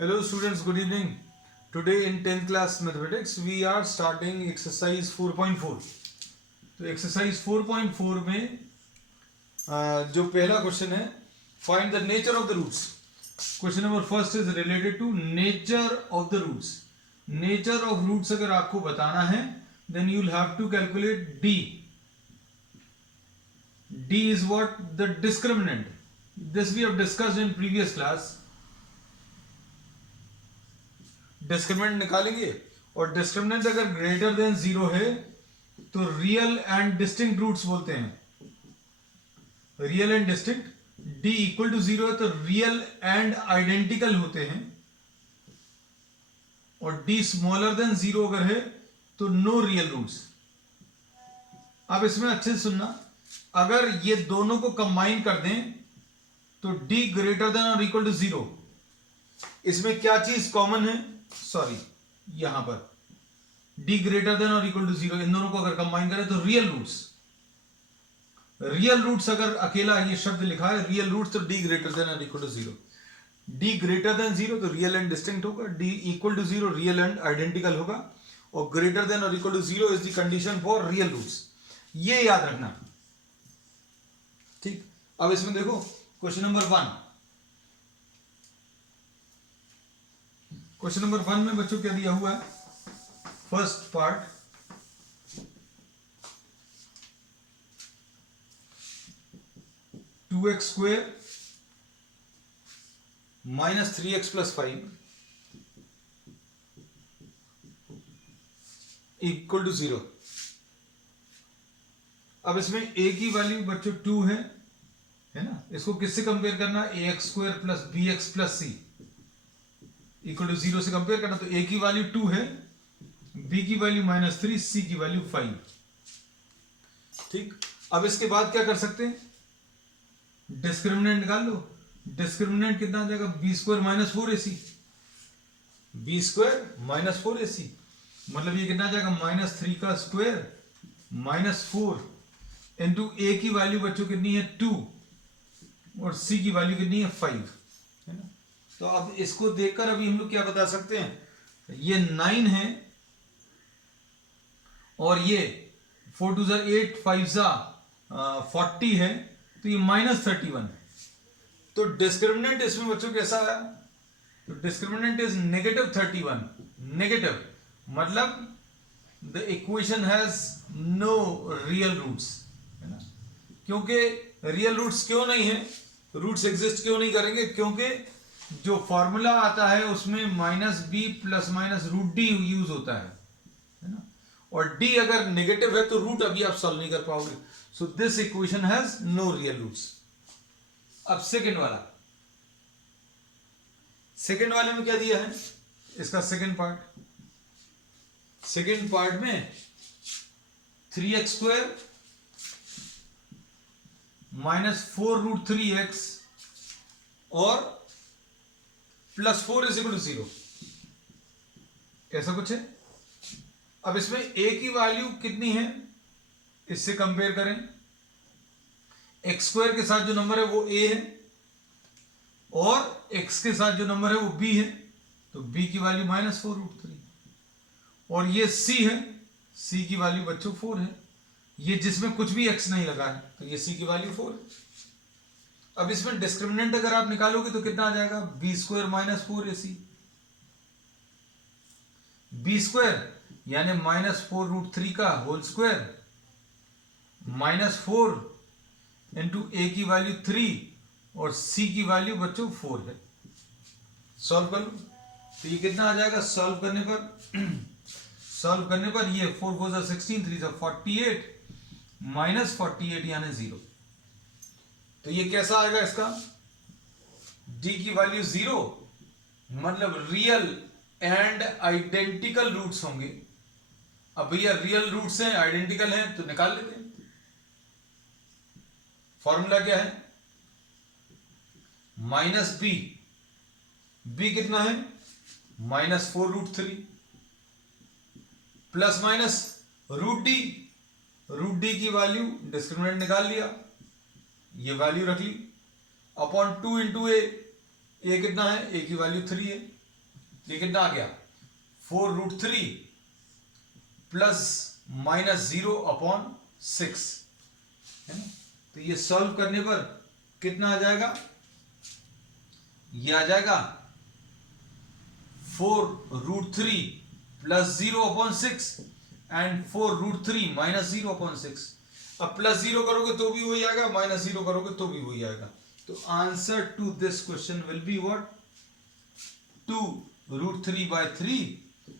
Hello students, good evening. Today in 10th class mathematics we are starting exercise 4.4. तो exercise 4.4 में जो पहला question है, find the nature of the roots. Question number first is related to nature of the roots. Nature of roots अगर आपको बताना है, then you'll have to calculate D. D is what? The discriminant. This we have discussed in previous class. Discriminant निकालेंगे और discriminant अगर greater than zero है तो real and distinct roots बोलते हैं. Real and distinct. D equal to zero है तो real and identical होते हैं और डी स्मॉलर देन जीरो अगर है तो नो रियल रूट्स. अब इसमें अच्छे से सुनना, अगर ये दोनों को कंबाइन कर दें तो डी ग्रेटर देन और इक्वल टू जीरो. इसमें क्या चीज कॉमन है? सॉरी, यहां पर d ग्रेटर देन और इक्वल टू जीरो, इन दोनों को अगर कंबाइन करें तो रियल रूट्स. रियल रूट्स अगर अकेला ये शब्द लिखा है रियल रूट्स तो d ग्रेटर देन और equal to zero. d greater than zero तो रियल एंड डिस्टिंक्ट होगा, d equal to zero real and identical होगा और ग्रेटर देन और equal to zero is the condition for real roots. ये याद रखना, ठीक. अब इसमें देखो क्वेश्चन नंबर 1. क्वेश्चन नंबर 1 में बच्चों क्या दिया हुआ है? First part, two x square minus 3x plus 5 equal to 0. अब इसमें a की वैल्यू बच्चों 2 है ना. इसको किससे कंपेयर करना? ax square plus bx plus c equal to 0 से कंपेयर करना. तो a की वैल्यू 2 है, b की वैल्यू -3, c की वैल्यू 5. ठीक. अब इसके बाद क्या कर सकते हैं? डिस्क्रिमिनेंट निकाल लो. डिस्क्रिमिनेंट कितना आ जाएगा? b square minus 4ac. b square minus 4ac मतलब ये कितना आ जाएगा? -3 का स्क्वायर माइनस 4 इंटू a की वैल्यू बच्चों कितनी है? 2 और c की वैल्यू कितनी है? 5, है ना. तो अब इसको देखकर अभी हम लोग क्या बता सकते हैं? ये 9 है और ये 4 2 8 5 40 है तो ये -31 है. तो डिस्क्रिमिनेंट इसमें बच्चों कैसा आया? तो डिस्क्रिमिनेंट इज -31. नेगेटिव मतलब the equation has no real roots, है ना. क्योंकि रियल रूट्स क्यों नहीं है? रूट्स एग्जिस्ट क्यों नहीं करेंगे? क्योंकि जो फॉर्मूला आता है उसमें -b plus minus root D use होता है ना. और d अगर नेगेटिव है तो रूट अभी आप सॉल्व नहीं कर पाओगे. So this equation has no real roots. अब सेकंड वाले में क्या दिया है? इसका सेकंड पार्ट में 3x स्क्वायर माइनस 4√3x और प्लस 4 इज इक्वल टू 0, ऐसा कुछ है. अब इसमें a की वैल्यू कितनी है इससे कंपेयर करें. x स्क्वायर के साथ जो नंबर है वो a है और x के साथ जो नंबर है वो b है. तो b की वैल्यू -4√3 और ये c है, c की वैल्यू बच्चों 4 है. ये जिसमें कुछ भी x नहीं लगा है तो ये c की वैल्यू 4 है. अब इसमें डिस्क्रिमिनेंट अगर आप निकालोगे तो कितना आ जाएगा? b square minus 4ac. b square यानी -4√3 का होल स्क्वायर -4 इंटू a की वैल्यू 3 और c की वैल्यू बच्चों 4 है. सॉल्व कर लो तो ये कितना आ जाएगा? सॉल्व करने पर ये 4 4 16 3 48 -48 यानी 0. तो ये कैसा आएगा? इसका d की वैल्यू 0 मतलब रियल एंड आइडेंटिकल रूट्स होंगे. अब भैया रियल रूट्स हैं, आइडेंटिकल हैं तो निकाल लेते हैं. फॉर्मूला क्या है? -b कितना है? -4√3 प्लस माइनस √d की वैल्यू डिस्क्रिमिनेंट निकाल लिया, ये वैल्यू रख ली अपॉन 2 इंटू ए कितना है? ए की वैल्यू 3 है ये कितना आ गया 4√3 प्लस -0/6 है ना। तो ये सॉल्व करने पर कितना आ जाएगा, ये आ जाएगा 4√3 प्लस 0/6 एंड 4√3 -0/6। अब +0 करोगे तो भी वही आएगा, -0 करोगे तो भी वही आएगा। तो answer to this question will be what 2√3/3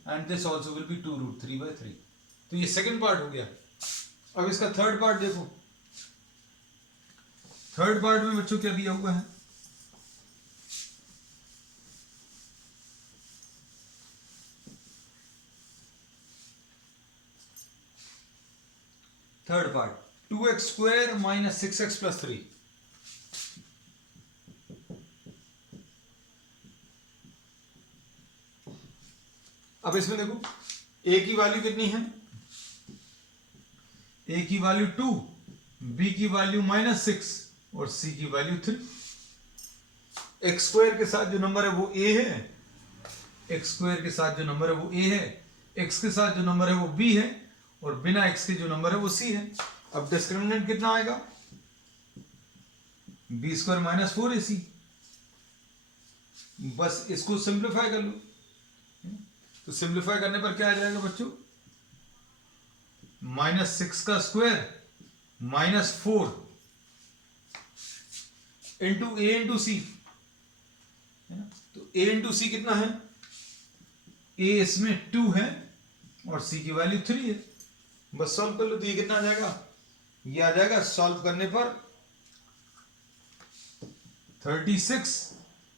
and this also will be 2√3/3। तो ये सेकंड पार्ट हो गया। अब इसका थर्ड पार्ट देखो। थर्ड पार्ट में बच्चों क्या दिया हुआ है, थर्ड पार्ट 2x² - 6x + 3। अब इसमें देखो a की वैल्यू कितनी है, a की वैल्यू 2, b की वैल्यू -6 और c की वैल्यू 3। x² के साथ जो नंबर है वो a है, x² के साथ जो नंबर है वो a है, x के साथ जो नंबर है वो b है और बिना x के जो नंबर है वो c है। अब डिस्क्रिमिनेंट कितना आएगा, b² - 4ac। बस इसको सिंप्लीफाई कर लो। तो सिंप्लीफाई करने पर क्या आ जाएगा बच्चों, -6 का स्क्वायर -4 इंटू a इंटू सी है ना। तो a इंटू सी कितना है, a इसमें 2 है और c की वैल्यू 3 है। बस सॉल्व कर लो तो ये कितना आ जाएगा, ये आ जाएगा सॉल्व करने पर 36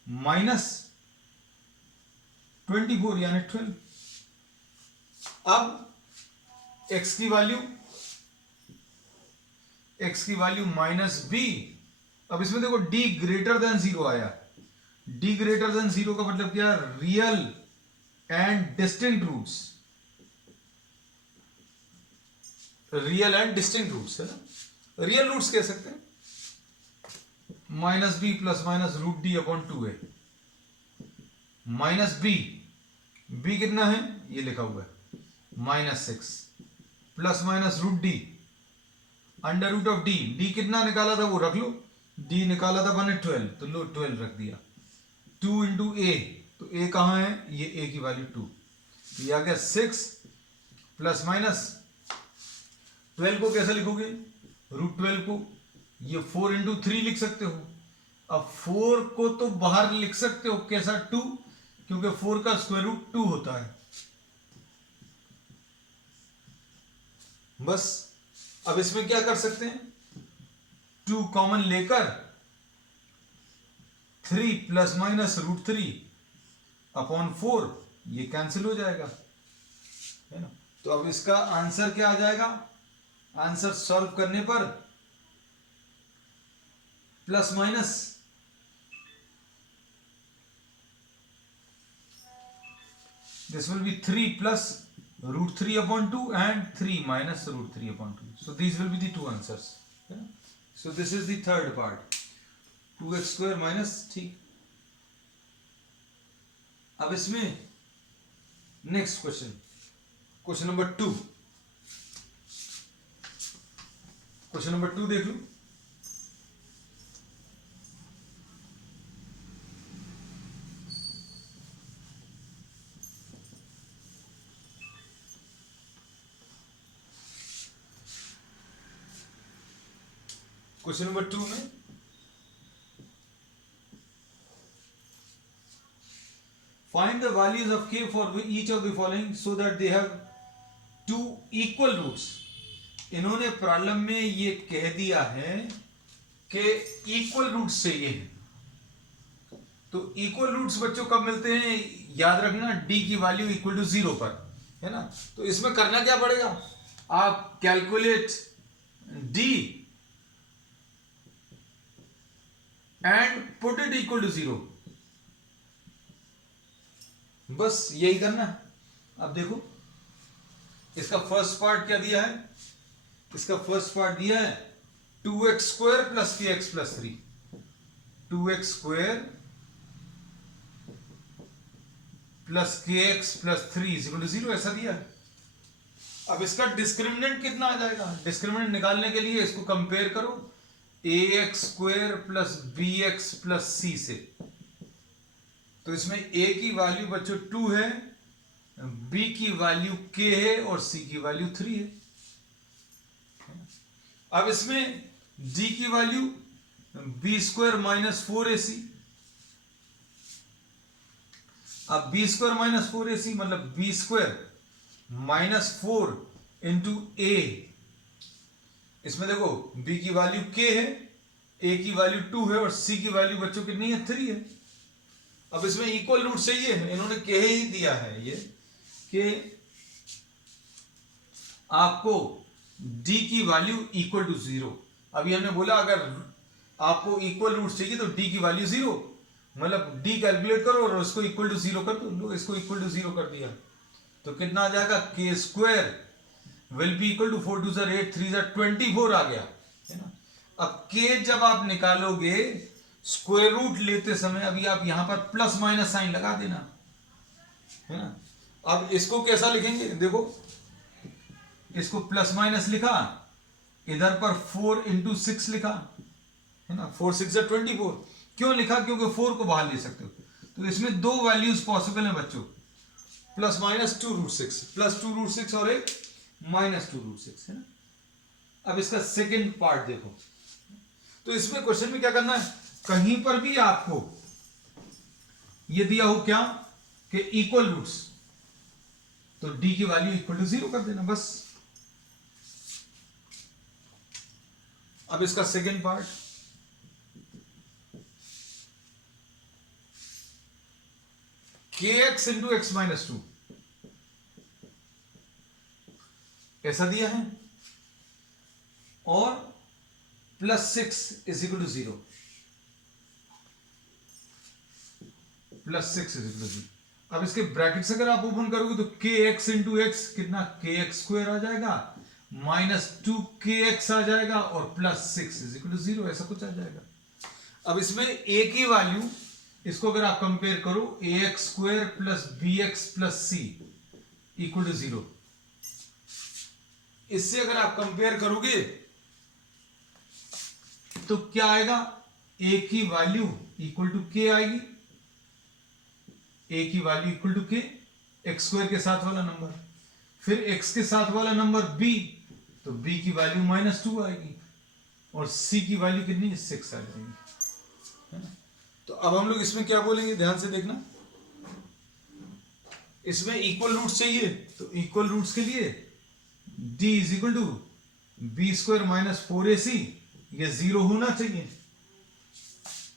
-24 यानी 12। अब x की वैल्यू -b। अब इसमें देखो d > 0 आया। d > 0 का मतलब क्या, real and distinct roots, real and distinct roots है ना, रियल रूट्स कह सकते हैं। -b ± √d/2 है, -b कितना है ये लिखा हुआ है -6 ± √d √d। d कितना निकाला था वो रख लो, d निकाला था मैंने 12, तो लो 12 रख दिया। 2 × a, तो a कहाँ है, ये a की वैल्यू 2, तो ये आ गया 6 ± 12 को कैसे लिखोगे, √12 को ये 4 × 3 लिख सकते हो। अब 4 को तो बाहर लिख सकते हो कैसा, 2, क्योंकि 4 का स्क्वायर रूट 2 होता है। बस अब इसमें क्या कर सकते हैं, 2 कॉमन लेकर 3 ± √3/4 ये कैंसिल हो जाएगा है ना। तो अब इसका आंसर क्या आ जाएगा, आंसर सॉल्व करने पर ± this will be 3 + √3/2 and 3 - √3/2. So these will be the two answers. Yeah? So this is the third part, 2x² - ठीक। अब इसमें next question number 2, question number 2 देख लो। क्वेश्चन नंबर 2 में find the values of k for each of the following so that they have 2 equal roots. इन्होंने problem में ये कह दिया है कि इक्वल रूट्स चाहिए है। तो इक्वल रूट्स बच्चों कब मिलते हैं, याद रखना d की वैल्यू = 0 पर है ना। तो इसमें करना क्या पड़ेगा, आप calculate d and put it = 0। बस यही करना है। अब देखो इसका फर्स्ट पार्ट क्या दिया है, इसका फर्स्ट पार्ट दिया है 2x² + 3x + 3, 2x² plus k x plus 3 is equal to 0 ऐसा दिया है। अब इसका डिस्क्रिमिनेंट कितना आ जाएगा? डिस्क्रिमिनेंट निकालने के लिए इसको कंपेयर करो a x square plus b x plus c से। तो इसमें a की वैल्यू बच्चों 2 है, b की वैल्यू k है और c की वैल्यू 3 है। अब इसमें d की value b square minus 4ac। अब b स्क्वायर माइनस 4ac मतलब b square minus 4 into a। इसमें देखो b की वैल्यू k है, a की वैल्यू 2 है और c की वैल्यू बच्चों कितनी है? 3 है। अब इसमें इक्वल रूट चाहिए, इन्होंने k ही दिया है ये कि आपको d की वैल्यू इक्वल टू 0। अभी हमने बोला अगर आपको इक्वल रूट चाहिए तो d की वैल्यू 0, मतलब d कैलकुलेट करो और उसको इक्वल टू 0 कर दो। इसको इक्वल टू 0 कर दिया तो कितना आ जाएगा? k square will be equal to 4 2 8 3 24 आ गया, है ना। अब k जब आप निकालोगे स्क्वायर रूट लेते समय, अभी आप यहां पर प्लस माइनस साइन लगा देना, है ना। अब इसको कैसा लिखेंगे? देखो इसको प्लस माइनस लिखा, इधर पर 4 इंटू 6 लिखा, है ना। 4 6 24। क्यों लिखा? क्योंकि 4 को बाहर ले सकते हो। तो इसमें दो वैल्यूज पॉसिबल है बच्चों, plus minus 2 root 6, plus 2 root 6 और एक माइनस 2 रूट 6, है ना। अब इसका सेकेंड पार्ट देखो। तो इसमें क्वेश्चन में क्या करना है? कहीं पर भी आपको ये दिया हो क्या कि इक्वल रूट्स, तो d की वैल्यू इक्वल टू 0 कर देना बस। अब इसका second part, k x into x minus 2 ऐसा दिया है और plus 6 is equal to 0, plus 6 is equal to 0। अब इसके ब्रैकेट्स अगर आप ओपन करोगे तो के एक्स इंटू एक्स कितना? के एक्स स्क्वायर आ जाएगा, माइनस 2 के एक्स आ जाएगा और प्लस 6 इज इक्वल टू 0 ऐसा कुछ आ जाएगा। अब इसमें a की वैल्यू, इसको अगर आप कंपेयर करो a x square plus b x plus c equal to 0, इससे अगर आप कंपेयर करोगे तो क्या आएगा? a की वैल्यू इक्वल टू k आएगी, a की value equal to k, x square के साथ वाला नंबर, फिर x के साथ वाला नंबर b, तो b की वैल्यू माइनस 2 आएगी और c की वैल्यू कितनी? 6 आ जाएगी, है ना। तो अब हम लोग इसमें क्या बोलेंगे, ध्यान से देखना। इसमें इक्वल रूट्स चाहिए, तो इक्वल रूट्स के लिए d is equal to b square minus 4ac, ये 0 होना चाहिए,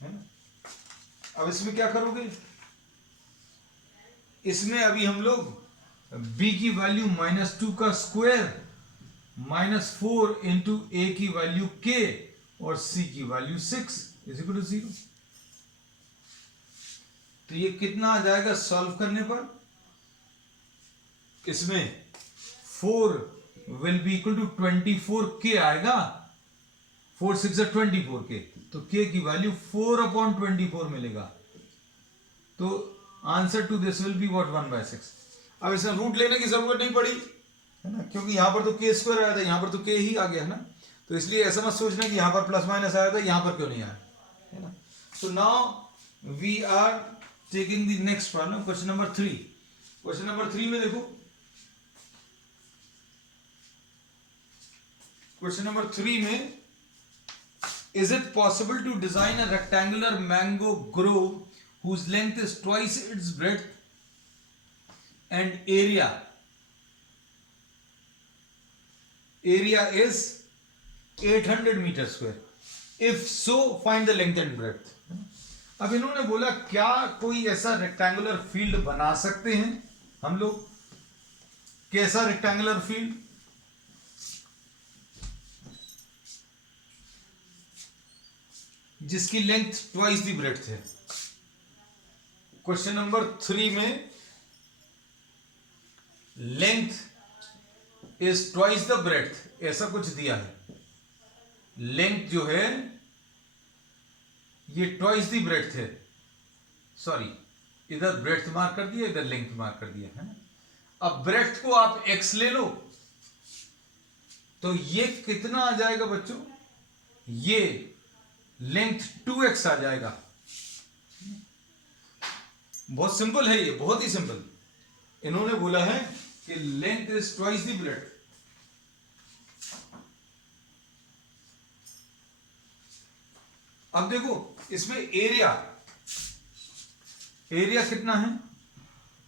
है ना। अब इसमें क्या करोगे? इसमें अभी हम लोग b की वैल्यू माइनस 2 का स्क्वायर माइनस 4 इंटू ए की वैल्यू k और c की वैल्यू 6 इज इक्वल टू 0। तो ये कितना आ जाएगा सॉल्व करने पर? इसमें 4 will be equal to 24k आएगा, 4 6 24k, तो k की वैल्यू 4/24 मिलेगा। तो answer to this will be what 1/6। अब इसमें रूट लेने की जरूरत नहीं पड़ी, है ना, क्योंकि यहां पर तो k स्क्वायर आया था, यहां पर तो k ही आ गया, है ना। तो इसलिए ऐसा मत सोचना कि यहां पर प्लस माइनस आया था, यहां पर क्यों नहीं आया, है ना। तो now we are taking the next problem, question number 3। Question number 3 में देखो, क्वेश्चन नंबर 3 में, is it possible to design a rectangular mango grove whose length is twice its breadth and area is 800 meter square? If so, find the length and breadth. अब इन्होंने बोला क्या कोई ऐसा rectangular field बना सकते हैं हम लोग? कैसा रेक्टेंगुलर फील्ड? जिसकी लेंथ ट्वाइस दी ब्रेड्थ है। क्वेश्चन नंबर 3 में length is twice the breadth, ऐसा कुछ दिया है। लेंथ जो है ये ट्वाइस दी ब्रेड्थ है, सॉरी इधर ब्रेड्थ मार्क कर दिया, इधर लेंथ मार्क कर दिया, है ना। अब ब्रेड्थ को आप x ले लो तो ये कितना आ जाएगा बच्चों, ये लेंथ 2x आ जाएगा। बहुत सिंपल है ये, बहुत ही सिंपल। इन्होंने बोला है कि length is twice the breadth. अब देखो इसमें एरिया कितना है,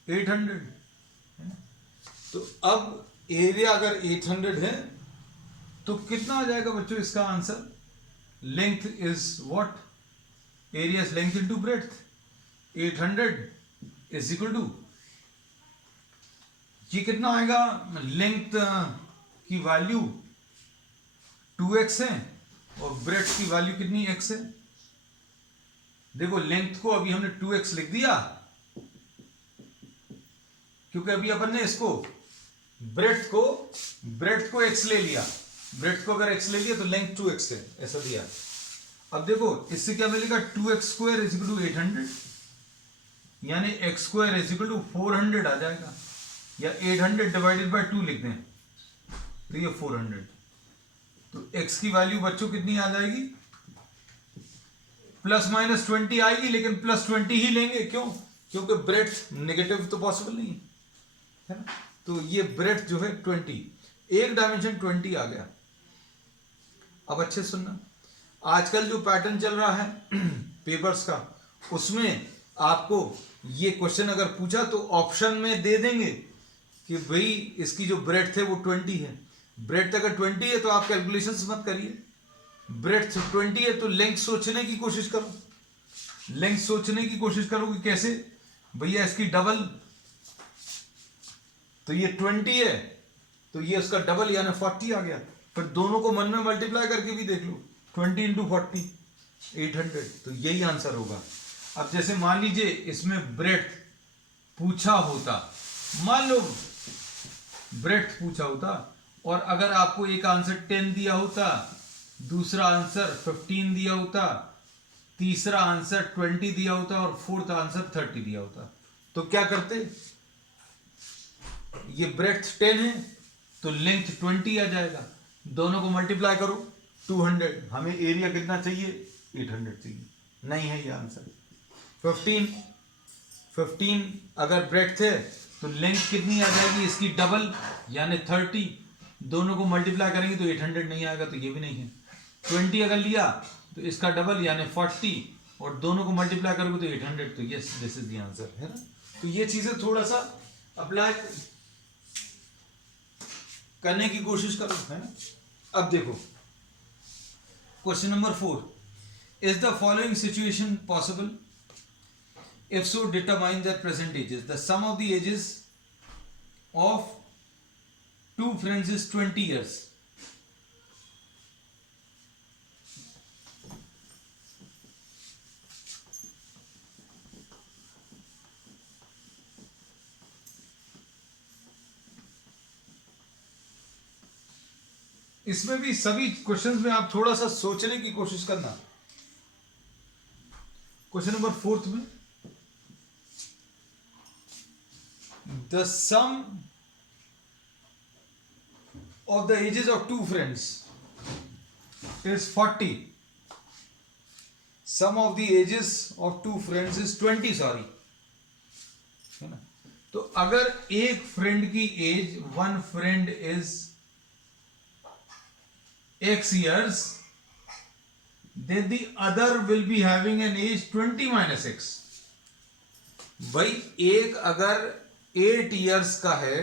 800, है ना। तो अब एरिया अगर 800 है तो कितना आ जाएगा बच्चों इसका answer, length is what, area is length into breadth, 800 is equal to, ये कितना आएगा, लेंथ की वैल्यू 2x है और ब्रेड्थ की वैल्यू कितनी x है। देखो लेंथ को अभी हमने 2x लिख दिया क्योंकि अभी अपन ने इसको ब्रेड्थ को x ले लिया, ब्रेड्थ को अगर x ले लिया तो लेंथ 2x है, ऐसा दिया। अब देखो इससे क्या मिलेगा, 2x square is equal to 800, यानी x square is equal to 400 आ जाएगा, या 800 डिवाइडेड बाय 2 लिख दें तो ये 400। तो x की वैल्यू बच्चों कितनी आ जाएगी, प्लस माइनस 20 आएगी, लेकिन प्लस 20 ही लेंगे, क्यों, क्योंकि ब्रेड्थ नेगेटिव तो पॉसिबल नहीं है ना। तो ये ब्रेड्थ जो है 20, एक डायमेंशन 20 आ गया। अब अच्छे सुनना, आजकल जो पैटर्न चल रहा है पेपर्स का, उसमें आपको ये क्वेश्चन अगर पूछा तो ऑप्शन में दे देंगे कि भाई इसकी जो ब्रेड्थ है वो 20 है। ब्रेड्थ अगर 20 है तो आप कैलकुलेशंस मत करिए, ब्रेड्थ 20 है तो लेंथ सोचने की कोशिश करो, लेंथ सोचने की कोशिश करो कि कैसे, भैया इसकी डबल, तो ये 20 है तो ये उसका डबल यानी 40 आ गया। फिर दोनों को मन में मल्टीप्लाई करके भी देख लो, 20 इंटू 40 800, तो यही आंसर होगा। अब जैसे मान लीजिए इसमें ब्रेड्थ पूछा होता, मान लो ब्रेड्थ पूछा होता और अगर आपको एक आंसर 10 दिया होता, दूसरा आंसर 15 दिया होता, तीसरा आंसर 20 दिया होता और फोर्थ आंसर 30 दिया होता, तो क्या करते, ये ब्रेड्थ 10 है तो लेंथ 20 आ जाएगा, दोनों को मल्टीप्लाई करो 200, हमें एरिया कितना चाहिए, 800 चाहिए, नहीं है ये आंसर। 15 अगर ब्रेड्थ है तो लेंथ कितनी आ जाएगी, इसकी डबल यानी 30, दोनों को मल्टीप्लाई करेंगे तो 800 नहीं आएगा, तो ये भी नहीं है। 20 अगर लिया तो इसका डबल यानी 40 और दोनों को मल्टीप्लाई करोगे तो 800, तो yes this is the answer, है ना। तो ये चीजें थोड़ा सा अप्लाई करने की कोशिश करो, है ना। अब देखो question number 4, is the following situation possible, if so determine their present ages, the sum of the ages of two friends is 20 years, इसमें भी सभी क्वेश्चंस में आप थोड़ा सा सोचने की कोशिश करना। क्वेश्चन नंबर 4 में the sum of the ages of two friends is 40, sum of the ages of two friends is 20, sorry, है ना। तो अगर एक फ्रेंड की age, one friend is x years, then the other will be having an age 20 minus x। भाई एक अगर 8 years का है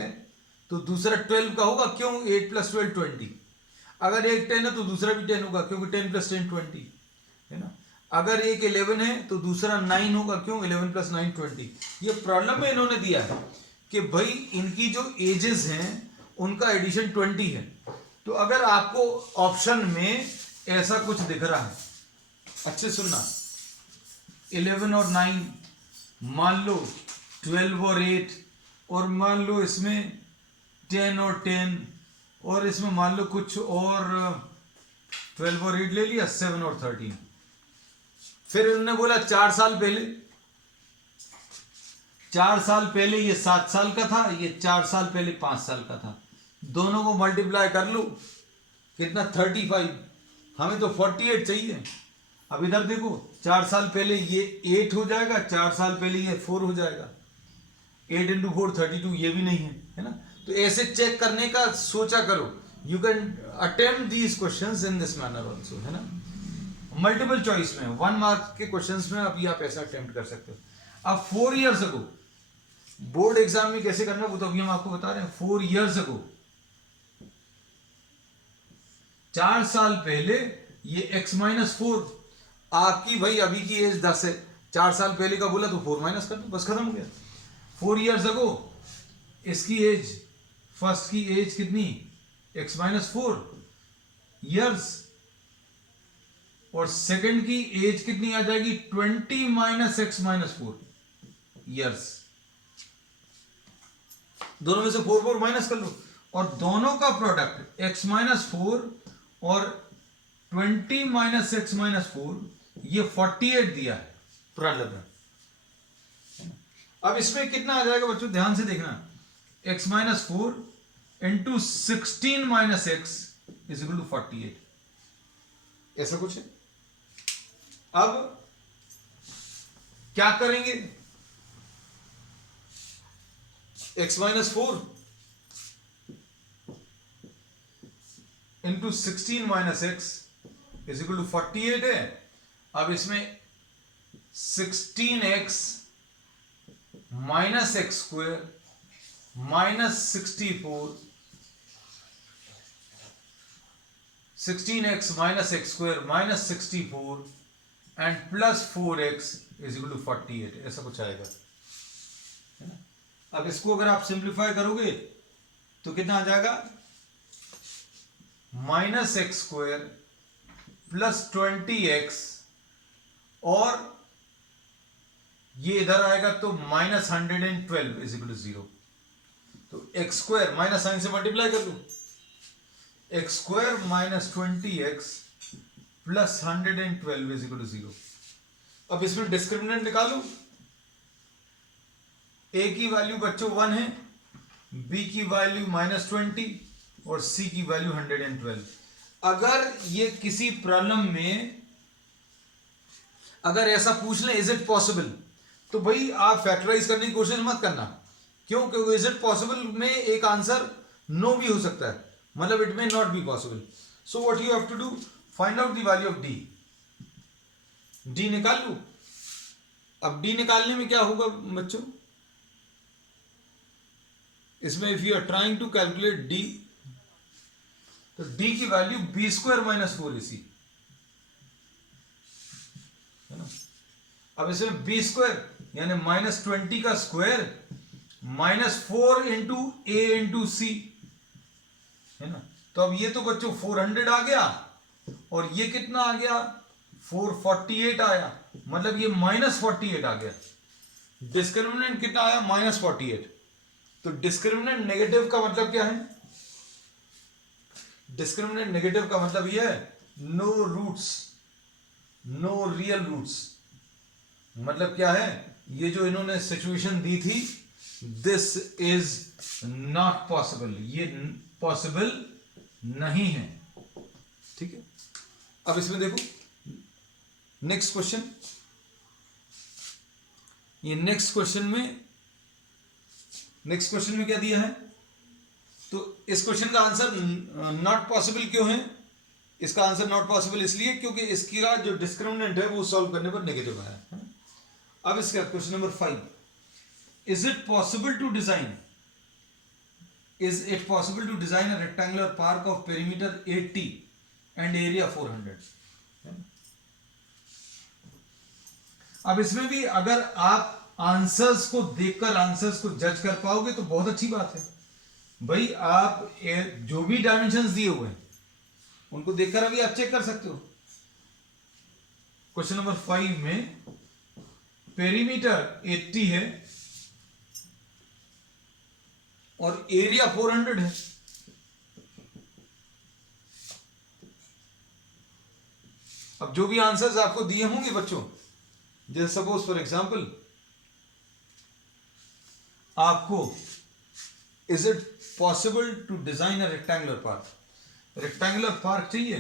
तो दूसरा 12 का होगा, क्यों, 8 plus 12 20। अगर एक 10 है तो दूसरा भी 10 होगा, क्योंकि 10 plus 10 20, है ना। अगर एक 11 है तो दूसरा 9 होगा, क्यों, 11 plus 9 20। ये प्रॉब्लम में इन्होंने दिया है कि भाई इनकी जो एजेस हैं उनका एडिशन 20 है। तो अगर आपको ऑप्शन में ऐसा कुछ दिख रहा है, अच्छे सुनना, 11 और 9, मान लो 12 और 8, और मान लो इसमें 10 और 10, और इसमें मान लो कुछ और 12 और 8 ले लिया, 7 और 13। फिर उन्होंने बोला 4 साल पहले, 4 साल पहले ये 7 साल का था, ये 4 साल पहले 5 साल का था, दोनों को मल्टीप्लाई कर लो, कितना 35, हमें तो 48 चाहिए। अब इधर देखो 4 साल पहले ये 8 हो जाएगा, 4 साल पहले ये 4 हो जाएगा, 8 इंटू 4 32, ये भी नहीं है ना। तो ऐसे चेक करने का सोचा करो, you can attempt these questions in this manner also, है ना। मल्टीपल चॉइस में 1 मार्क के क्वेश्चंस में अभी आप ऐसा अटेम्प्ट कर सकते हो। अब 4 इयर्स अगो, बोर्ड एग्जाम में कैसे करना है वो तो अभी हम आपको बता रहे हैं। 4 इयर्स अगो, 4 साल पहले ये x-4, आपकी भाई अभी की एज 10 है, 4 साल पहले का बोला तो 4 माइनस कर दो, बस खत्म हो गया। 4 इयर्स अगो इसकी एज, फर्स्ट की एज कितनी, x-4 इयर्स, और सेकंड की एज कितनी आ जाएगी, 20 माइनस x-4 इयर्स। दोनों में से 4 माइनस कर लो, और दोनों का प्रोडक्ट x-4 और 20 माइनस x-4, ये 48 दिया है प्रॉब्लम में। अब इसमें कितना आ जाएगा बच्चों, ध्यान से देखना, x-4 into 16 minus x is equal to 48, ऐसा कुछ है। अब क्या करेंगे, x-4 into 16 minus x is equal to 48 है। अब इसमें 16x minus x square minus 64, 16x minus x square minus 64 and plus 4x is equal to 48, ऐसा कुछ आएगा, है ना। अब इसको अगर आप सिंप्लीफाई करोगे तो कितना आ जाएगा, minus x square plus 20x, और ये इधर आएगा तो माइनस 112 इज इक्वल टू 0। तो एक्स स्क्वायर माइनस साइन से मल्टीप्लाई कर दो, x square minus 20x plus 112 is equal to 0। अब इसमें डिस्क्रिमिनेंट निकालो, ए की वैल्यू बच्चों 1 है, बी की वैल्यू माइनस 20 और सी की वैल्यू 112। अगर ये किसी प्रॉब्लम में अगर ऐसा पूछ ले इज इट पॉसिबल, तो भाई आप फैक्टराइज करने की कोशिश मत करना, क्यों, क्योंकि इज इट पॉसिबल में एक आंसर नो भी हो सकता है, मतलब it may not be possible. So what you have to do, find out the value of D, D निकाल लो। अब डी निकालने में क्या होगा बच्चों, इसमें if you are trying to calculate D, तो डी की value b square minus 4ac, है ना। अब इसमें बी स्क्वायर यानी माइनस 20 का स्क्वायर माइनस 4 इंटू ए इंटू सी, है ना। तो अब ये तो बच्चों 400 आ गया, और ये कितना आ गया, 448 आया, मतलब ये माइनस 48 आ गया। डिस्क्रिमिनेंट कितना आया, माइनस 48। तो डिस्क्रिमिनेंट नेगेटिव का मतलब क्या है, डिस्क्रिमिनेंट नेगेटिव का मतलब ये है no roots, no real roots. मतलब क्या है, ये जो इन्होंने सिचुएशन दी थी, दिस इज नॉट पॉसिबल, ये पॉसिबल नहीं है, ठीक है। अब इसमें देखो नेक्स्ट क्वेश्चन, ये नेक्स्ट क्वेश्चन में क्या दिया है, तो इस क्वेश्चन का आंसर नॉट पॉसिबल क्यों है, इसका आंसर नॉट पॉसिबल इसलिए क्योंकि इसका जो डिस्क्रिमिनेंट है वो सॉल्व करने पर नेगेटिव आया है। अब इसका question number 5, is it possible to design a rectangular park of perimeter 80 and area 400। अब इसमें भी अगर आप आंसर्स को देखकर आंसर्स को जज कर पाओगे तो बहुत अच्छी बात है। भाई आप जो भी डायमेंशंस दिए हुए हैं उनको देखकर अभी आप चेक कर सकते हो। क्वेश्चन नंबर 5 में पेरीमीटर 80 है और एरिया 400 है। अब जो भी आंसर्स आपको दिए होंगे बच्चों, जैसे सपोज फॉर एग्जांपल आपको is it possible to design a rectangular park, rectangular park चाहिए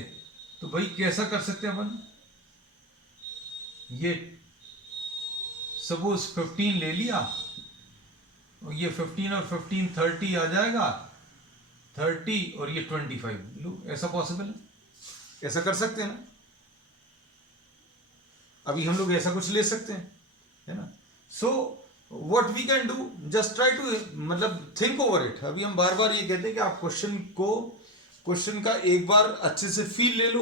तो भाई कैसा कर सकते हैं अपन, ये सपोज 15 ले लिया और ये 15 और 15 30 आ जाएगा, 30 और ये 25 लो, ऐसा पॉसिबल है, ऐसा कर सकते हैं ना, अभी हम लोग ऐसा कुछ ले सकते हैं, है ना। So what we can do, just try to मतलब थिंक ओवर इट। अभी हम बार बार ये कहते हैं कि आप क्वेश्चन का एक बार अच्छे से फील ले लो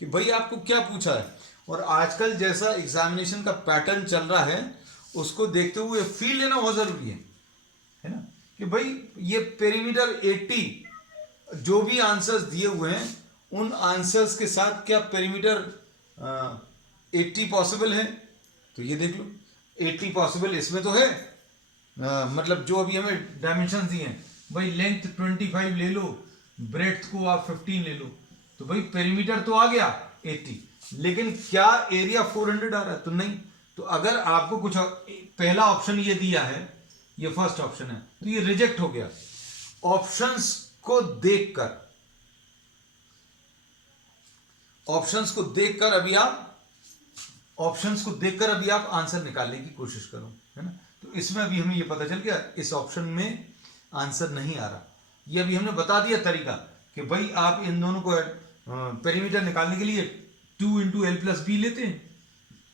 कि भाई आपको क्या पूछा है, और आजकल जैसा एग्जामिनेशन का पैटर्न चल रहा है उसको देखते हुए फील लेना बहुत जरूरी है ना, कि भाई ये पेरीमीटर 80 जो भी आंसर्स दिए हुए हैं उन आंसर्स के साथ क्या पेरीमीटर 80 पॉसिबल है, तो ये देख लो 80 पॉसिबल इसमें तो है, मतलब जो अभी हमें डायमेंशन दिए हैं, भाई लेंथ 25 ले लो, ब्रेड्थ को आप 15 ले लो, तो भाई पेरीमीटर तो आ गया 80, लेकिन क्या एरिया 400 आ रहा है, तो नहीं। तो अगर आपको कुछ पहला ऑप्शन ये दिया है, ये फर्स्ट ऑप्शन है, तो ये रिजेक्ट हो गया। ऑप्शंस को देखकर अभी आप आंसर निकालने की कोशिश करो, है ना। तो इसमें अभी हमें ये पता चल गया इस ऑप्शन में आंसर नहीं आ रहा, ये अभी हमने बता दिया तरीका कि भाई आप इन दोनों को पेरीमीटर निकालने के लिए 2 इंटू एल प्लस बी लेते हैं,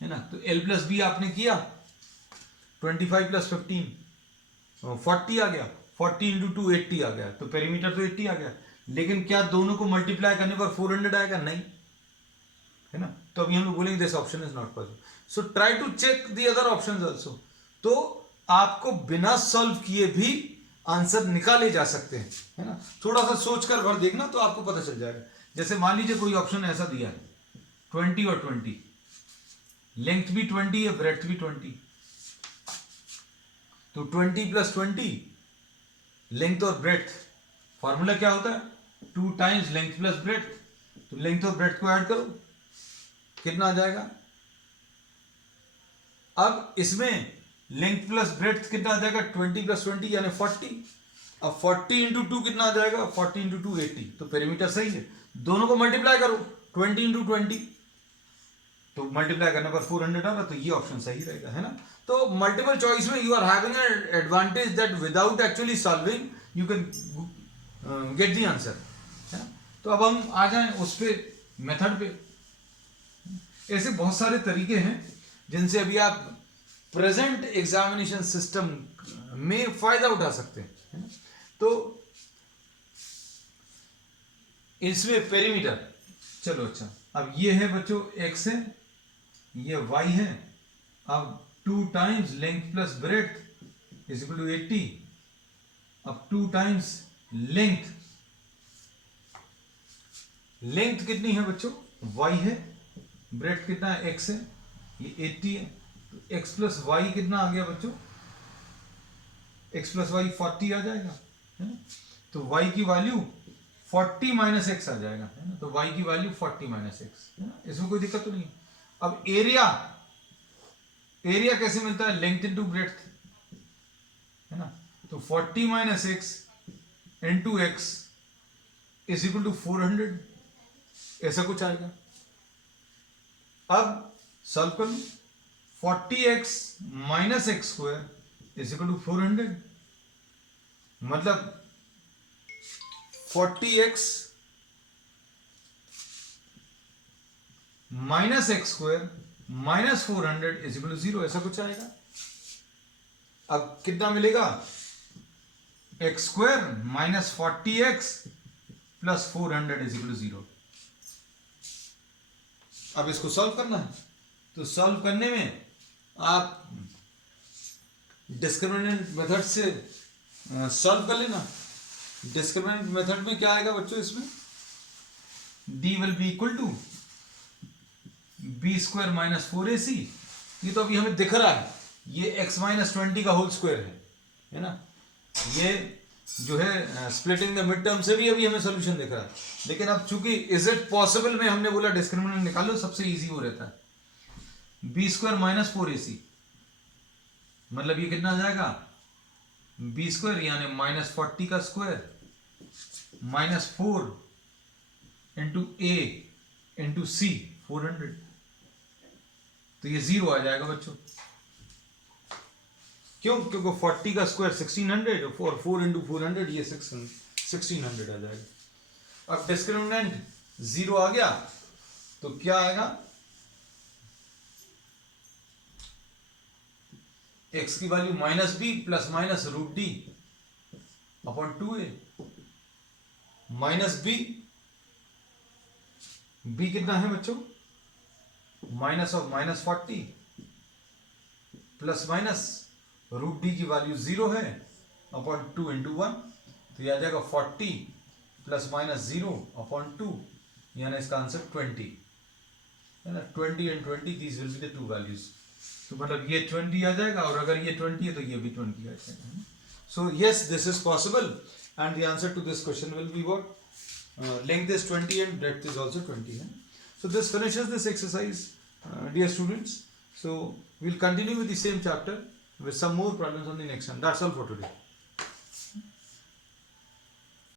है ना। तो एल प्लस बी आपने किया, 25 प्लस 15 40 आ गया, 40 इंटू 2 80 आ गया, तो पेरीमीटर तो 80 आ गया, लेकिन क्या दोनों को मल्टीप्लाई करने पर 400 आएगा, नहीं, है ना। तो अभी हम लोग बोलेंगे this option is not possible, so try to check the other options also. तो आपको बिना सॉल्व किए भी आंसर निकाले जा सकते हैं, है ना। थोड़ा सा सोच कर भर देखना तो आपको पता चल जाएगा। जैसे मान लीजिए कोई ऑप्शन ऐसा दिया है 20 और 20, लेंथ भी 20 है, ब्रेड्थ भी 20, तो 20 प्लस 20 लेंथ और ब्रेड्थ, फॉर्मूला क्या होता है 2 टाइम्स लेंथ प्लस ब्रेड्थ, तो लेंथ और ब्रेड्थ को ऐड करो, कितना आ जाएगा। अब इसमें लेंथ प्लस ब्रेड्थ कितना आ जाएगा, 20 प्लस 20 यानी 40, अब 40 इंटू 2 कितना आ जाएगा, 40 इंटू 2 80, तो पेरीमीटर सही है। दोनों को मल्टीप्लाई करो 20 इंटू 20, तो मल्टीप्लाई करने पर 400 आ रहा, तो ये ऑप्शन सही रहेगा, है ना। तो मल्टीपल चॉइस में you are having an advantage that without actually solving you can get the answer, है ना। तो अब हम आ जाएं उस पे मेथड पे। ऐसे बहुत सारे तरीके हैं जिनसे अभी आप प्रेजेंट एग्जामिनेशन सिस्टम में फायदा उठा सकते हैं, है ना। तो इसमें पेरीमीटर, चलो अच्छा, अब ये है बच्चों x है, ये y है, अब 2 times length plus breadth is equal to 80, अब 2 टाइम्स लेंथ कितनी है बच्चों, y है, ब्रेड्थ कितना है, x है, ये 80 है, तो x प्लस वाई कितना आ गया बच्चों, x प्लस वाई 40 आ जाएगा, है ना। तो y की वैल्यू 40 माइनस एक्स आ जाएगा, है ना। तो y की वैल्यू 40 माइनस एक्स, है ना, इसमें कोई दिक्कत तो नहीं है। अब एरिया कैसे मिलता है, लेंथ इंटू ब्रेड्थ, है ना। तो 40 minus x into x is equal to 400, ऐसा कुछ आएगा। अब सॉल्व कर लो, 40x minus x square is equal to 400, मतलब 40x minus x square minus 400 is equal to 0, ऐसा कुछ आएगा। अब कितना मिलेगा, x square minus 40x plus 400 is equal to 0। अब इसको सॉल्व करना है, तो सॉल्व करने में आप डिस्क्रिमिनेंट मेथड से सॉल्व कर लेना। डिस्क्रिमिनेंट मेथड में क्या आएगा बच्चों, इसमें d will be equal to b square minus 4ac, ये तो अभी हमें दिख रहा है, ये x माइनस 20 का होल स्क्वायर है ना। ये जो है स्प्लिटिंग द मिड टर्म से भी अभी हमें सॉल्यूशन दिख रहा है, लेकिन अब चूंकि इज इट पॉसिबल में हमने बोला डिस्क्रिमिनेंट निकालो, सबसे इजी वो रहता है। बी स्क्वायर माइनस 4ac, मतलब ये कितना आ जाएगा, बी स्क्वायर यानी -40 का स्क्वायर -4 इंटू ए इंटू सी 400, तो ये 0 आ जाएगा बच्चों। क्यों? क्योंकि 40 का स्क्वायर 1600 और 4 इंटू 400 ये 1600 आ जाएगा। अब डिस्क्रिमिनेंट 0 आ गया तो क्या आएगा? x की value -b plus minus √d upon 2a -b, b कितना है बच्चों? Minus of -40 plus minus √d की वैल्यू 0 है अपॉन 2 इंटू 1, तो यह आ जाएगा 40 प्लस माइनस 0 अपॉन 2, यानी इसका आंसर 20 है ना। 20 and 20 these will be the two values. तो मतलब ये 20 आ जाएगा और अगर ये 20 है तो ये भी 20 आ जाएगा। So yes, this is possible and the answer to this question will be what? Length is 20 and breadth is also 20. So this finishes this exercise, dear students. So we'll continue with the same chapter with some more problems on the next one. That's all for today.